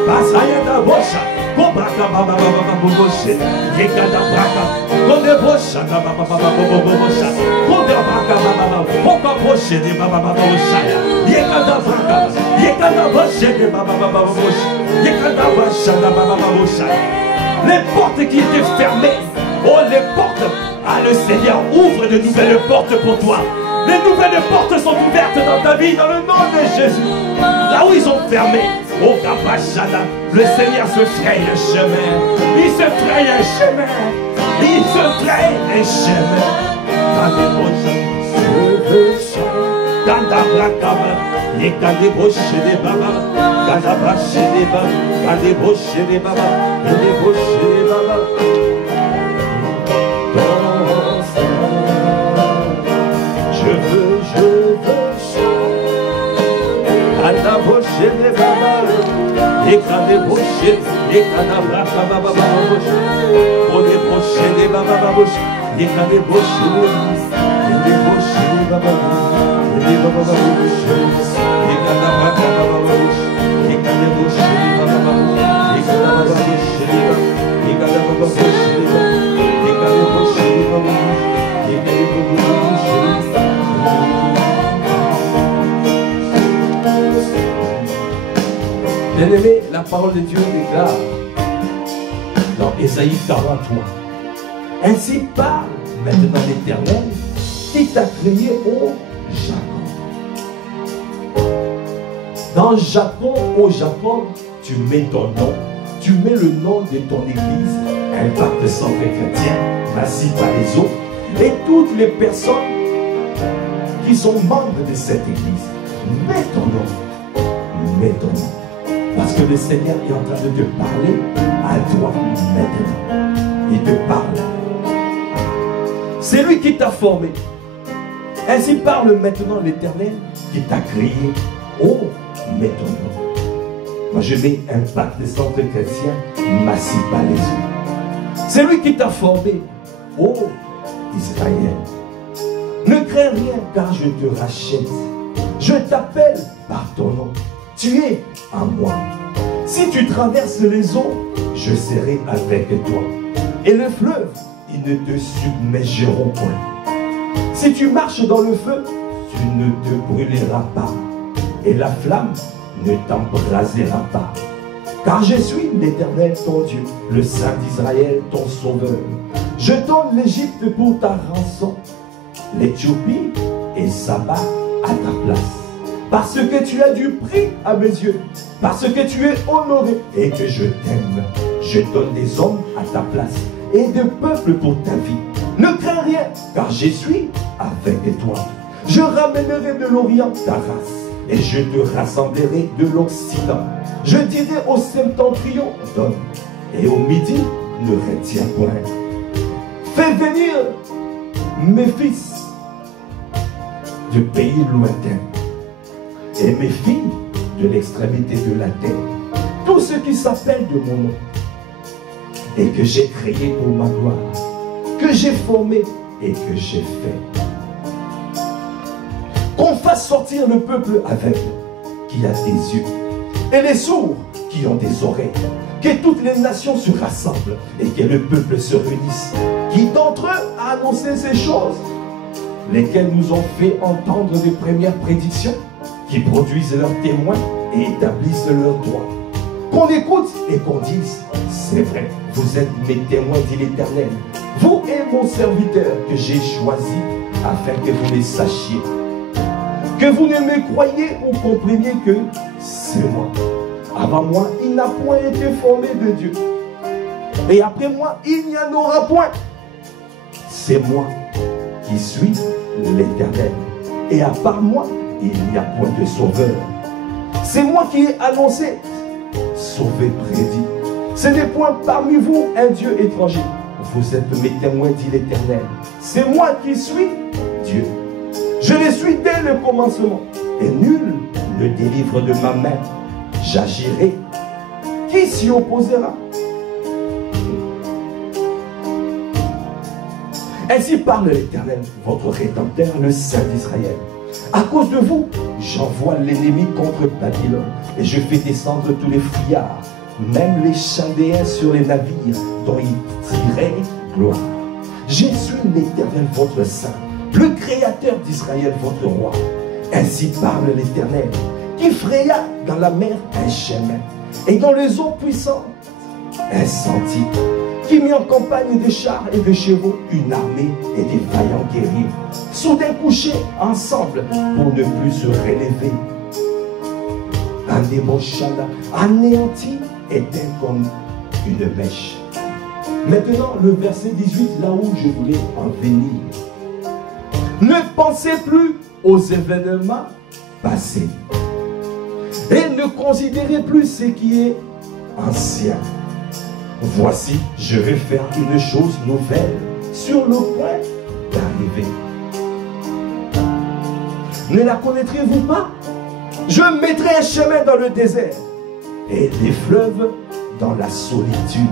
Basayada Bosha, Kobraka Baba Baba Boboshe, Yekada Braka, Konde Bosha, Baba Baba Bobosha, Konde Braka Baba, Poka Boshe de Baba Bobosha, Yekada Braka, Yekada Boshe de Baba Bobosha, Yekada Bosha, Baba Bobosha. Les portes qui étaient fermées, oh les portes, ah le Seigneur ouvre de nouvelles portes pour toi. Les nouvelles portes sont ouvertes dans ta vie dans le nom de Jésus. Là où ils ont fermé, oh Kabashada, le Seigneur se fraye un chemin. Il se fraye un chemin. Il se fraye un chemin. Dans les roches, je veux chanter. Dans la bracaba, et dans les roches des babas, dans la brache des babas, dans les roches des babas, dans les roches des babas. Je veux chanter. À la bouche des babas, et quand les bouches, et quand la braque babas, pour les bouches des babas, et quand les bouches, les bouches des babas, les babas, et quand la braque babas, et quand les bouches des babas, et quand la bouche des babas, et quand la bouche des babas, et quand les bouches des babas, et quand les bouches des Bien-aimé, la parole de Dieu déclare dans Ésaïe 43. Ainsi parle maintenant l'Éternel qui t'a créé, ô Jacob. Dans Jacob, ô Jacob, tu mets ton nom, tu mets le nom de ton église, Impact Centre Chrétien, Massif par les eaux, et toutes les personnes qui sont membres de cette église. Mets ton nom, mets ton nom. Parce que le Seigneur est en train de te parler à toi maintenant. Il te parle. C'est lui qui t'a formé. Ainsi parle maintenant l'Éternel qui t'a créé. Oh, mets ton nom. Moi je mets Impact Centre Chrétien, Massif par les eaux. C'est lui qui t'a formé. Oh, Israël. Ne crains rien car je te rachète. Je t'appelle par ton nom. Tu es à moi. Si tu traverses les eaux, je serai avec toi. Et le fleuve, ils ne te submergeront point. Si tu marches dans le feu, tu ne te brûleras pas. Et la flamme ne t'embrasera pas. Car je suis l'Éternel ton Dieu, le Saint d'Israël ton sauveur. Je donne l'Égypte pour ta rançon, l'Éthiopie et Saba à ta place. Parce que tu as du prix à mes yeux, parce que tu es honoré et que je t'aime. Je donne des hommes à ta place et des peuples pour ta vie. Ne crains rien, car je suis avec toi. Je ramènerai de l'Orient ta race et je te rassemblerai de l'Occident. Je dirai au septentrion, donne, et au midi, ne retiens point. Fais venir mes fils du pays lointain et mes filles de l'extrémité de la terre, tous ceux qui s'appellent de mon nom et que j'ai créé pour ma gloire, que j'ai formé et que j'ai fait. Qu'on fasse sortir le peuple aveugle qui a des yeux et les sourds qui ont des oreilles, que toutes les nations se rassemblent et que le peuple se réunisse. Qui d'entre eux a annoncé ces choses, lesquelles nous ont fait entendre des premières prédictions, qui produisent leurs témoins et établissent leurs droits. Qu'on écoute et qu'on dise, c'est vrai, vous êtes mes témoins, dit l'Éternel. Vous et mon serviteur que j'ai choisi afin que vous les sachiez. Que vous ne me croyez ou compreniez que c'est moi. Avant moi, il n'a point été formé de Dieu. Et après moi, il n'y en aura point. C'est moi qui suis l'Éternel. Et à part moi, il n'y a point de sauveur. C'est moi qui ai annoncé, sauvé, prédit. Ce n'est point parmi vous un Dieu étranger. Vous êtes mes témoins, dit l'Éternel. C'est moi qui suis Dieu. Je le suis dès le commencement. Et nul ne délivre de ma main. J'agirai. Qui s'y opposera? Ainsi parle l'Éternel, votre Rédempteur, le Saint d'Israël. À cause de vous, j'envoie l'ennemi contre Babylone et je fais descendre tous les fuyards, même les Chaldéens sur les navires dont ils tiraient gloire. Je suis l'Éternel, votre Saint, le Créateur d'Israël, votre Roi. Ainsi parle l'Éternel, qui fraya dans la mer un chemin et dans les eaux puissantes un sentier, qui mit en campagne des chars et des chevaux, une armée et des vaillants guerriers, soudain couchés ensemble pour ne plus se relever. Un débauchada anéanti éteint comme une mèche. Maintenant, le verset 18, là où je voulais en venir. Ne pensez plus aux événements passés et ne considérez plus ce qui est ancien. Voici, je vais faire une chose nouvelle sur le point d'arriver. Ne la connaîtrez-vous pas? Je mettrai un chemin dans le désert et des fleuves dans la solitude.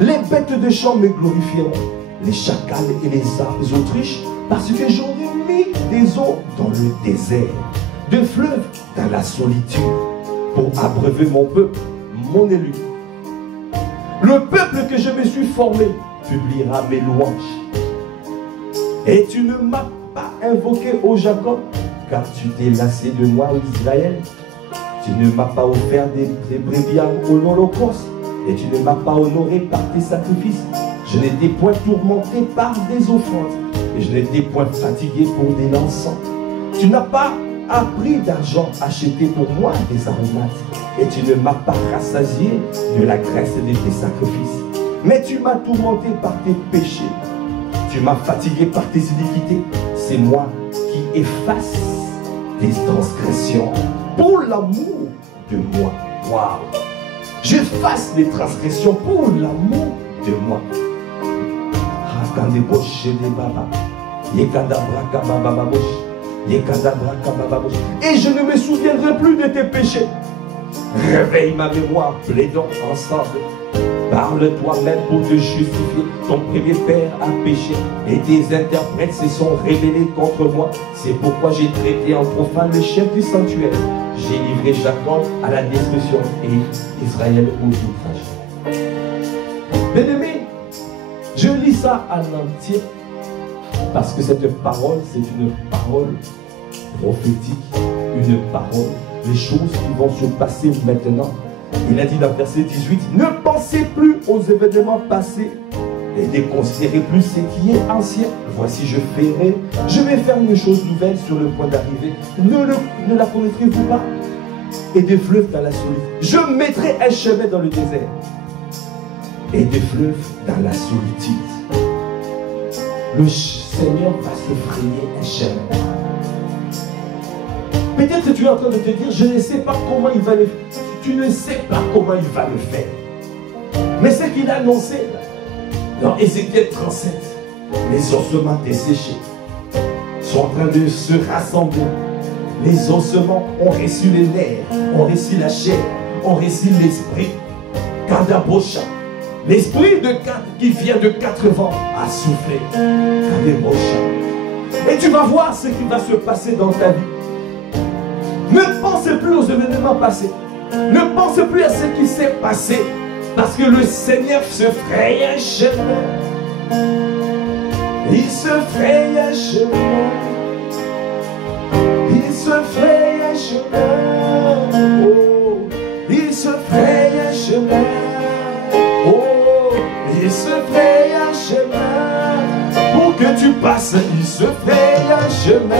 Les bêtes de champ me glorifieront, les chacals et les autruches, parce que j'aurai mis des eaux dans le désert, de fleuves dans la solitude, pour abreuver mon peuple, mon élu. Le peuple que je me suis formé publiera mes louanges. Et tu ne m'as pas invoqué, ô Jacob, car tu t'es lassé de moi, ô Israël. Tu ne m'as pas offert des brebis au holocauste, et tu ne m'as pas honoré par tes sacrifices. Je n'étais point tourmenté par des offrandes, et je n'étais point fatigué pour des encens. Tu n'as pas à prix d'argent acheté pour moi des aromates, et tu ne m'as pas rassasié de la graisse de tes sacrifices. Mais tu m'as tourmenté par tes péchés, tu m'as fatigué par tes iniquités. C'est moi qui efface tes transgressions pour l'amour de moi. Waouh! J'efface les transgressions pour l'amour de moi. Et je ne me souviendrai plus de tes péchés. Réveille ma mémoire, plaidons ensemble. Parle toi-même pour te justifier. Ton premier père a péché et tes interprètes se sont rebellés contre moi. C'est pourquoi j'ai traité en profane le chef du sanctuaire. J'ai livré Jacob à la destruction et Israël aux outrages. Bien-aimés, je lis ça en entier parce que cette parole, c'est une parole prophétique, une parole, les choses qui vont se passer maintenant. Il a dit dans le verset 18, ne pensez plus aux événements passés et ne considérez plus ce qui est ancien. Voici, je vais faire une chose nouvelle sur le point d'arriver. Ne la connaîtrez-vous pas? Et des fleuves dans la solitude. Je mettrai un chemin dans le désert et des fleuves dans la solitude. Le Seigneur va se frayer un chemin. Peut-être que tu es en train de te dire, je ne sais pas comment il va le faire. Tu ne sais pas comment il va le faire. Mais ce qu'il a annoncé dans Ézéchiel 37, les ossements desséchés sont en train de se rassembler. Les ossements ont reçu les nerfs, ont reçu la chair, ont reçu l'esprit. Kadabocha, l'esprit qui vient de 4 vents a soufflé. Kadabocha. Et tu vas voir ce qui va se passer dans ta vie. Ne pense plus aux événements passés. Ne pense plus à ce qui s'est passé. Parce que le Seigneur se fraye un chemin. Il se fraye un chemin. Il se fraye un chemin. Oh, se fraye un chemin. Oh, il se fraye un chemin pour que tu passes. Il se fraye un chemin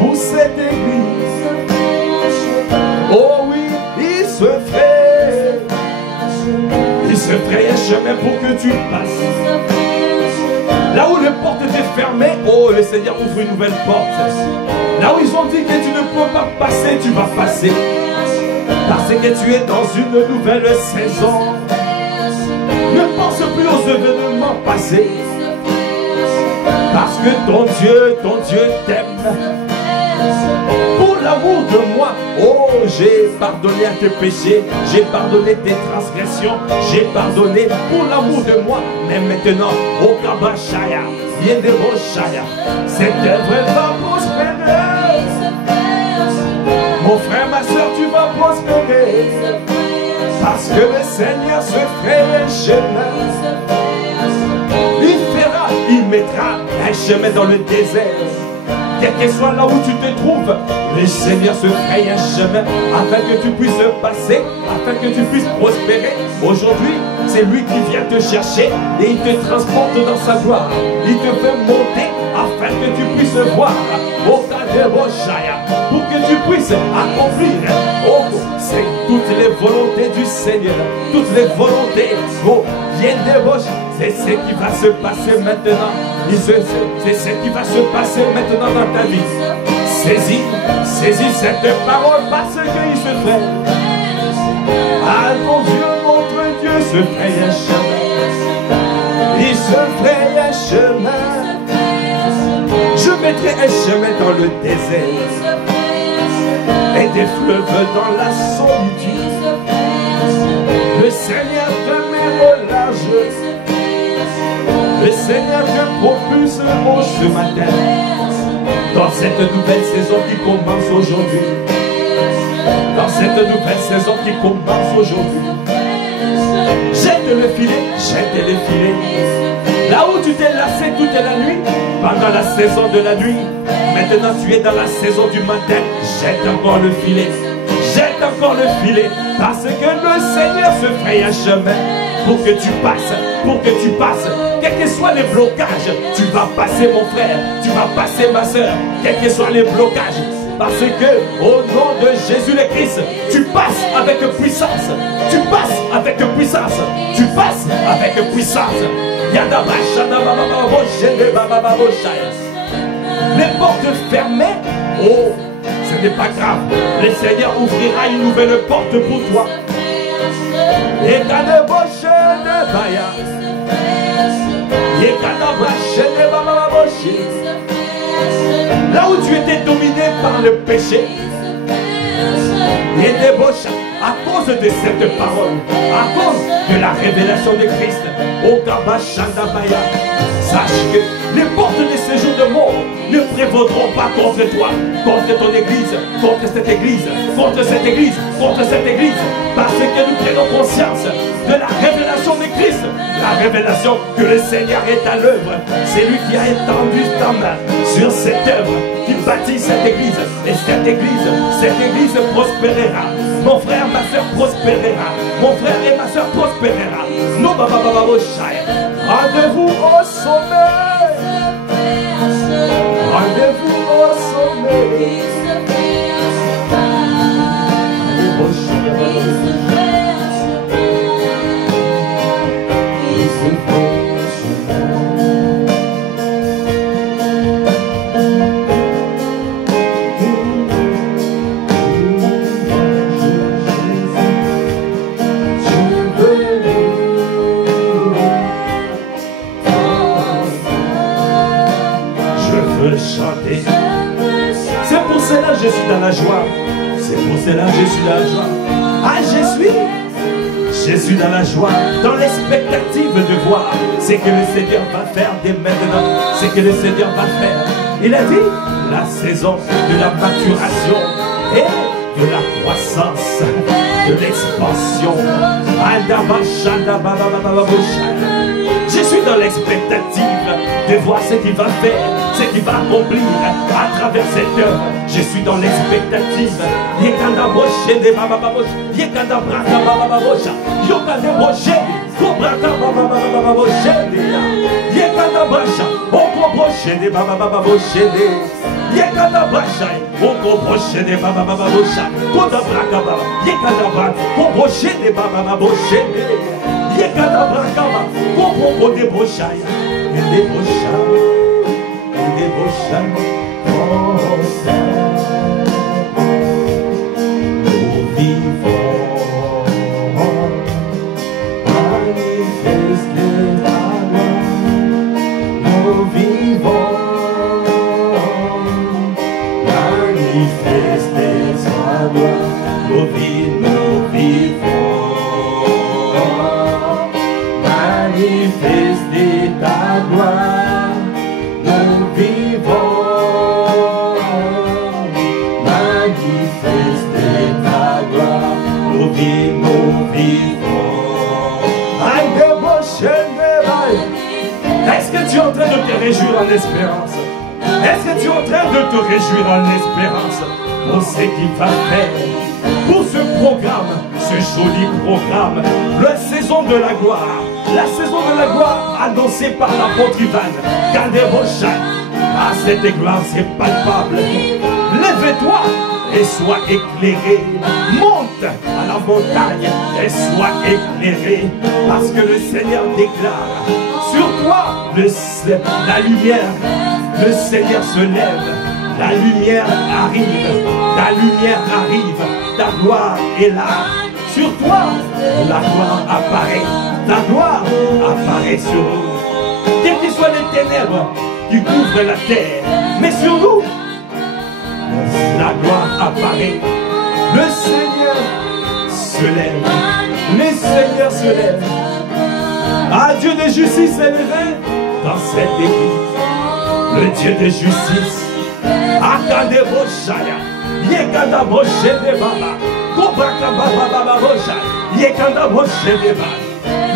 pour cette église. Oh oui, il se fraye. Il se fraye un chemin pour que tu passes. Là où les portes étaient fermées, oh, le Seigneur ouvre une nouvelle porte. Là où ils ont dit que tu ne peux pas passer, tu vas passer. Parce que tu es dans une nouvelle saison. Ne pense plus aux événements passés. Parce que ton Dieu t'aime. Pour l'amour de moi, oh, j'ai pardonné à tes péchés, j'ai pardonné tes transgressions, j'ai pardonné pour l'amour de moi. Mais maintenant, au Kabashaya, Yendeboshaya, cette œuvre va prospérer. Mon frère, ma soeur, tu vas prospérer. Parce que le Seigneur se ferait un chemin. Il mettra un chemin dans le désert. Quel que soit là où tu te trouves, le Seigneur se ferait un chemin afin que tu puisses passer, afin que tu puisses prospérer. Aujourd'hui, c'est lui qui vient te chercher et il te transporte dans sa gloire. Il te fait monter afin que tu puisses voir au pour que tu puisses accomplir. Oh, c'est toutes les volontés du Seigneur, toutes les volontés. Oh, viens débauche. C'est ce qui va se passer maintenant. C'est ce qui va se passer maintenant dans ta vie. Saisis cette parole parce qu'il se fait. Ah, mon Dieu, notre Dieu se fait un chemin. Il se fait un chemin. Je mettrai un chemin dans le désert et des fleuves dans la solitude. Le Seigneur te met au large. Le Seigneur te propulse ce matin dans cette nouvelle saison qui commence aujourd'hui. Dans cette nouvelle saison qui commence aujourd'hui. Jette le filet, jette le filet. Là où tu t'es lassé toute la nuit, pendant la saison de la nuit, maintenant tu es dans la saison du matin, jette encore le filet. Jette encore le filet, parce que le Seigneur se ferait un chemin pour que tu passes, pour que tu passes. Quels que soient les blocages, tu vas passer mon frère, tu vas passer ma soeur, quels que soient les blocages. Parce que au nom de Jésus le Christ, tu passes avec puissance. Tu passes avec puissance. Tu passes avec puissance. Les portes fermées, oh, ce n'est pas grave. Le Seigneur ouvrira une nouvelle porte pour toi. Et là où tu étais dominé par le péché, et débauche à cause de cette parole, à cause de la révélation de Christ, au Kabashandabaya, sache que les portes de ce jour de mort ne prévaudront pas contre toi, contre ton église, contre cette église, contre cette église, contre cette église, parce que nous prenons conscience de la révélation de Christ, la révélation que le Seigneur est à l'œuvre. C'est lui qui a étendu sa main sur cette œuvre, qui bâtit cette église, et cette église prospérera. Mon frère, ma soeur prospérera. Mon frère et ma soeur prospérera. Non, rendez-vous au sommet. Rendez-vous au sommet. C'est pour cela que je suis dans la joie. C'est pour cela que je suis dans la joie. Ah, je suis dans la joie, dans l'expectative de voir ce que le Seigneur va faire dès maintenant, ce que le Seigneur va faire. Il a dit la saison de la maturation et de la croissance. de l'expansion. Je suis dans l'expectative de voir ce qu'il va faire, ce qu'il va accomplir à travers cette œuvre. Je suis dans l'expectative. Est-ce que tu es en train de te réjouir en espérance? Est-ce que tu es en train de te réjouir en espérance pour ce qu'il va faire, pour ce programme, ce joli programme, la saison de la gloire, la saison de la gloire annoncée par l'apôtre Ivan. Gardez vos chaînes. Ah, cette gloire, c'est palpable. Lève-toi et sois éclairé. Monte à la montagne et sois éclairé. Parce que le Seigneur déclare sur toi la lumière. Le Seigneur se lève. La lumière arrive. Ta lumière arrive. Ta gloire est là. Sur toi, la gloire apparaît. Ta gloire apparaît sur nous. Quelles que soient les ténèbres qui couvrent la terre, mais sur nous, la gloire apparaît. Le Seigneur se lève. Le Seigneur se lève. Ah, Dieu de justice est levé dans cette église. Le Dieu de justice. Akadebo Shaya. Yekanda Boshe de Baba. Kobaka Baba Baba Bosha. Yekanda Boshe de Baba.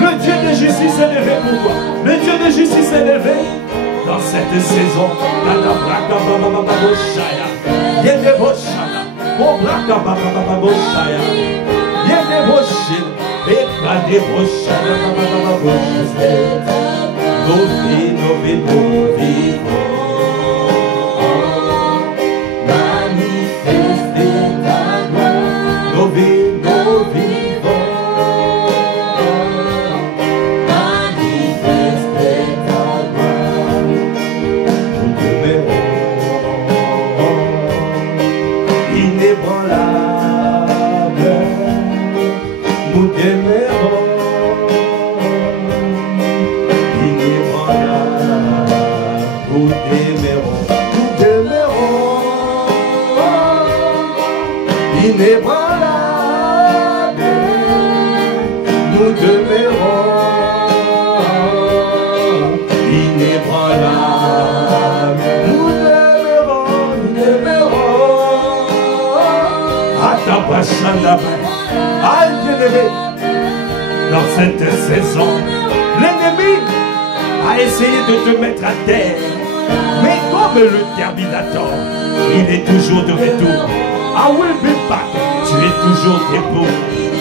Le Dieu de justice est levé pour toi. Le Dieu de justice est levé dans cette saison. Kadabraka Baba Baba Boshaya. Yedebo Shaya. Kobraka Baba Baba Boshaya. Yedebo Shaya. Ekadebo Shaya Baba Baba Boshaya. Novi, novi, novi. Dans cette saison, l'ennemi a essayé de te mettre à terre, mais comme le Terminator, il est toujours de retour. I will be back. Tu es toujours debout.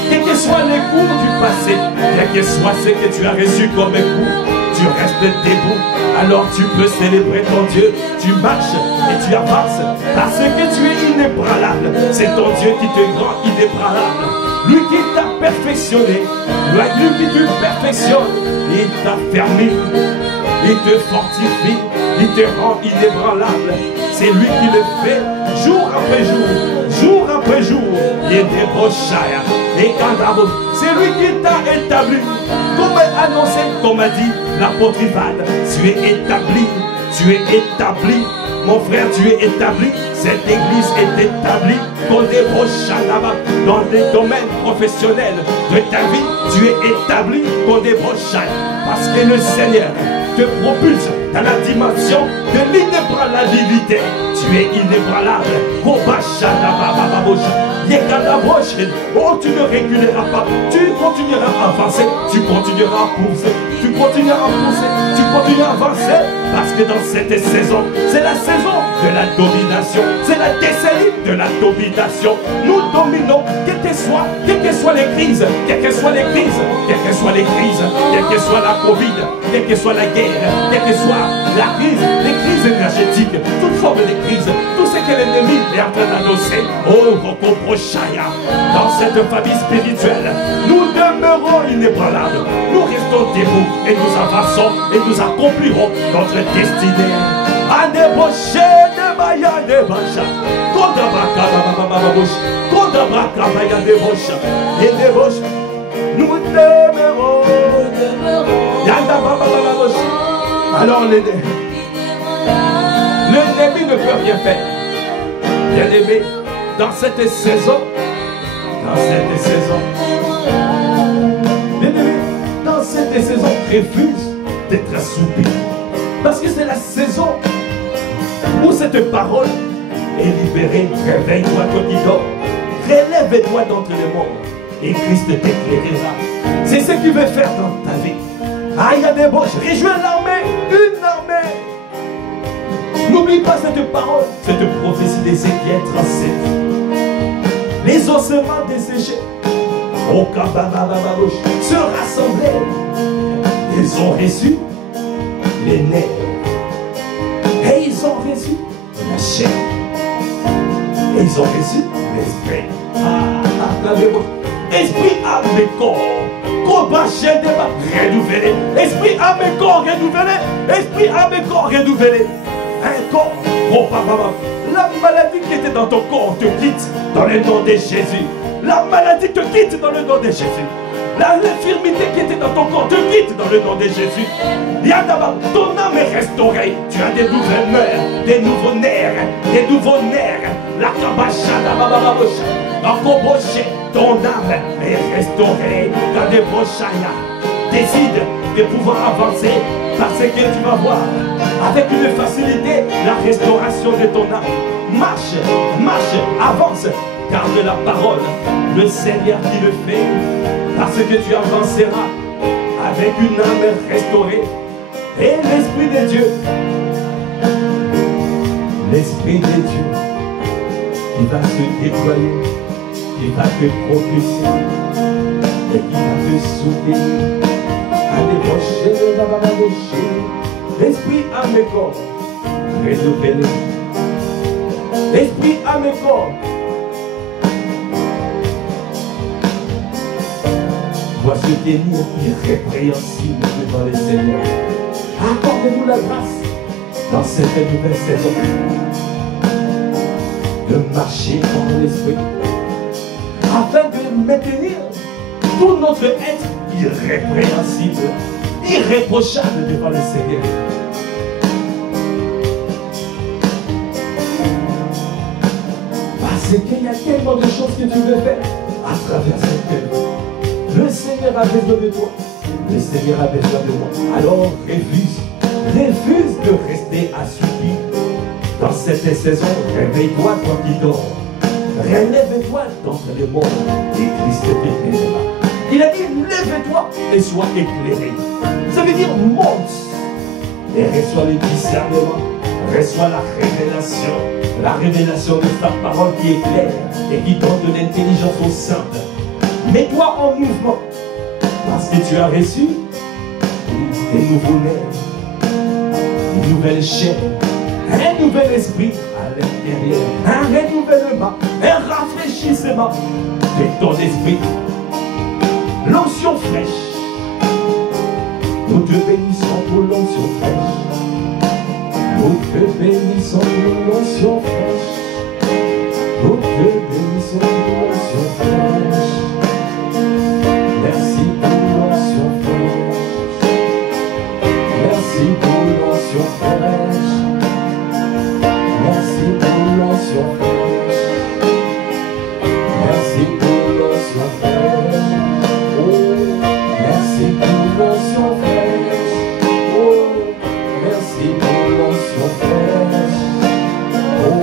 Quels que soient les coups du passé, quel que soit ce que tu as reçu comme coup, tu restes debout. Alors tu peux célébrer ton Dieu. Tu marches et tu avances parce que tu es inébranlable. C'est ton Dieu qui te rend inébranlable. Lui qui t'a perfectionné, lui qui te perfectionne, il t'affermit, il te fortifie, il te rend inébranlable. C'est lui qui le fait jour après jour, jour après jour. Il est des brochaya, des candabos. C'est lui qui t'a établi, comme annoncé, comme a dit l'apôtre Ivan. Tu es établi, tu es établi. Mon frère, tu es établi. Cette église est établie dans les domaines professionnels de ta vie. Tu es établi parce que le Seigneur te propulse dans la dimension de l'inébranlabilité. Tu es inébranlable. Oh, tu ne reculeras pas. Tu continueras à avancer. Tu continueras à pousser. Tu continueras à pousser. Tu continueras à avancer. Parce que dans cette saison, c'est la saison de la domination. C'est la décennie de la domination. Nous dominons, quelle que soit les crises, quelle que soit les crises, quelle que soit les crises, quelle que soit la Covid, quelle que soit la guerre, quelle que soit la crise, les crises énergétiques, toute forme de crise, tout ce que l'ennemi est en train d'annoncer. Oh, Rokoprochaya, dans cette famille spirituelle, nous demeurons inébranlables. Nous restons debout et nous avançons et nous accomplirons notre destinée. Aneboche de Maya de Bacha, Kodabraka Babababush, Kodabraka Maya de Bocha, et de Boche, nous demeurons. Yanda Babababush. Alors l'ennemi ne peut rien faire. Bien-aimé, dans cette saison, bien-aimé, dans cette saison, refuse d'être assoupi. Parce que c'est la saison où cette parole est libérée. Réveille-toi, toi qui dors. Relève-toi d'entre les morts. Et Christ t'éclairera. C'est ce qu'il veut faire dans ta vie. Ah, il y a des boches. Rejoins l'armée. Une armée. N'oublie pas cette parole, cette prophétie d'Ézéchiel 37. Les ossements desséchés au Kabababababouche se rassemblaient. Ils ont reçu les nerfs. Et ils ont reçu la chair. Et ils ont reçu l'esprit. Esprit, âme et corps. Renouvelé. Esprit, âme et corps renouvelé. Esprit, âme et corps renouvelé. Un corps. Oh, papa. La maladie qui était dans ton corps te quitte dans le nom de Jésus. La maladie te quitte dans le nom de Jésus. L'infirmité qui était dans ton corps te quitte dans le nom de Jésus. Yadaba, ton âme est restaurée. Tu as des nouvelles mœurs, des nouveaux nerfs, des nouveaux nerfs. La kabachada babababosha. Encoboché, ton âme est restaurée dans les brochaya. Décide de pouvoir avancer parce que tu vas voir avec une facilité la restauration de ton âme. Marche, marche, avance. Garde la parole, le Seigneur qui le fait, parce que tu avanceras avec une âme restaurée. Et l'Esprit de Dieu, l'Esprit de Dieu, qui va se déployer, qui va te propulser, et qui va te soutenir. Allez, prochain, l'Esprit à mes corps, renouvelé. L'Esprit à mes corps. Doit se tenir irrépréhensible devant le Seigneur. Accordez-nous la grâce dans cette nouvelle saison de marcher dans l'esprit afin de maintenir tout notre être irrépréhensible, irréprochable devant le Seigneur. Parce qu'il y a tellement de choses que tu veux faire à travers cette terre. Le Seigneur a besoin de toi. Le Seigneur a besoin de moi. Alors refuse de rester assoupi. Dans cette saison, réveille-toi, toi qui dors. Relève-toi d'entre les morts et Christ t'éclairera. Il a dit, lève-toi et sois éclairé. Ça veut dire monte et reçois le discernement. Reçois la révélation de sa parole qui éclaire et qui donne de l'intelligence aux saints. Mets-toi en mouvement parce que tu as reçu des nouveaux nerfs, une nouvelle chair, un nouvel esprit à l'intérieur, un renouvellement, un rafraîchissement de ton esprit. L'onction fraîche. Nous te bénissons pour l'onction fraîche. Nous te bénissons pour l'onction fraîche. Nous te bénissons pour l'onction fraîche. Merci pour l'onction fraîche. Merci pour l'onction fraîche. Merci pour l'onction fraîche. Merci pour l'onction fraîche. Oh, merci pour l'onction fraîche. Oh, merci pour l'onction fraîche. Oh,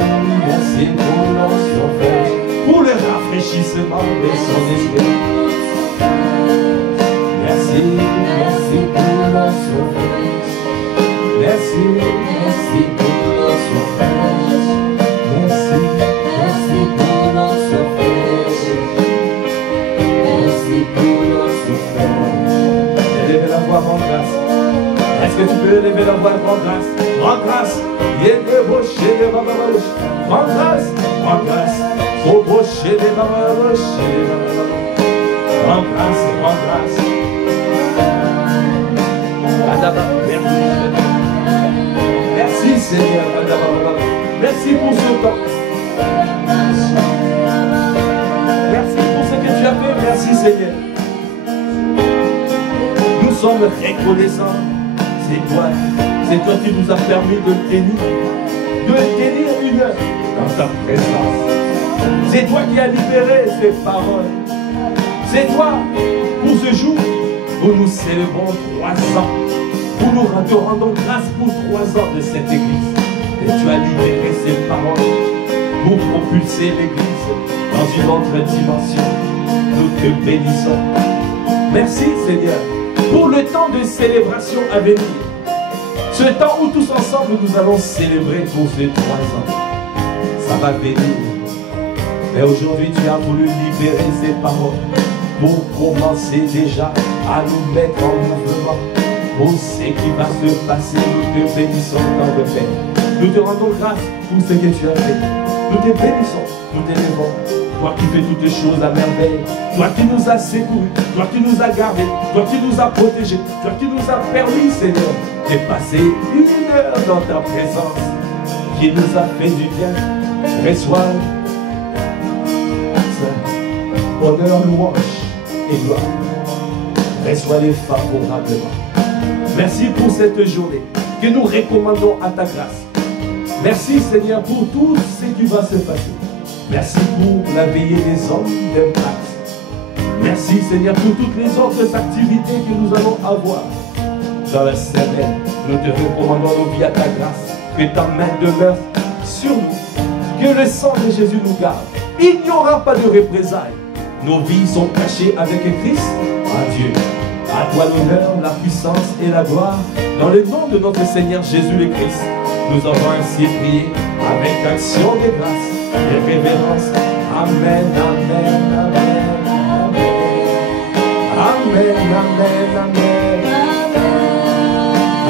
peux lever la voix, rends grâce, rends grâce. Rends grâce, rends grâce. Rends grâce, rends grâce. Merci Seigneur. Merci pour ce temps. Merci pour ce que tu as fait. Merci Seigneur. Nous sommes reconnaissants. C'est toi qui nous as permis de tenir une heure dans ta présence. C'est toi qui as libéré ces paroles. C'est toi, pour ce jour, où nous célébrons 3 ans, où nous te rendons grâce pour 3 ans de cette église. Et tu as libéré ces paroles pour propulser l'église dans une autre dimension. Nous te bénissons. Merci Seigneur pour le temps de célébration à venir. Ce temps où tous ensemble nous allons célébrer pour ces 3 ans. Ça va venir. Mais aujourd'hui tu as voulu libérer ces paroles pour commencer déjà à nous mettre en mouvement pour ce qui va se passer. Nous te bénissons dans le Père. Nous te rendons grâce pour ce que tu as fait. Nous te bénissons, nous t'élevons. Toi qui fais toutes les choses à merveille. Toi qui nous as secourus. Toi qui nous as gardés. Toi qui nous as protégés. Toi qui nous as permis, Seigneur, de passer 1 heure dans ta présence. Qui nous a fait du bien. Reçois honneur, louange et gloire. Reçois-les favorablement. Merci pour cette journée que nous recommandons à ta grâce. Merci Seigneur pour tout ce qui va se passer. Merci pour la veillée des hommes d'Impact. Merci Seigneur pour toutes les autres activités que nous allons avoir dans la semaine. Nous te recommandons nos vies à ta grâce. Que ta main demeure sur nous. Que le sang de Jésus nous garde. Il n'y aura pas de représailles. Nos vies sont cachées avec Christ. Adieu. À toi l'honneur, la puissance et la gloire. Dans le nom de notre Seigneur Jésus le Christ, nous avons ainsi prié avec action de grâce et révérence. Amen, amen, amen, amen. Amen, amen, amen.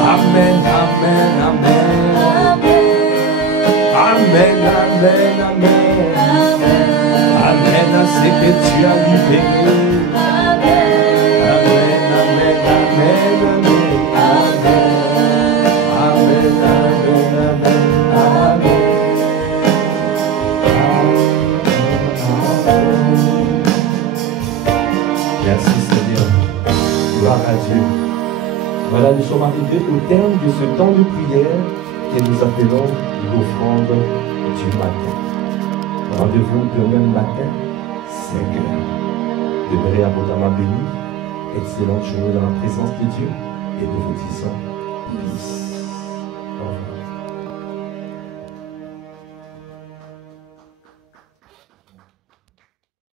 Amen, amen, amen. Amen, amen, amen. Amen à ce que tu as libéré. À Dieu. Voilà, nous sommes arrivés au terme de ce temps de prière que nous appelons l'offrande du matin. Rendez-vous demain matin, 5 heures. Demeurez abondamment bénis. Excellente journée dans la présence de Dieu et nous vous disons peace.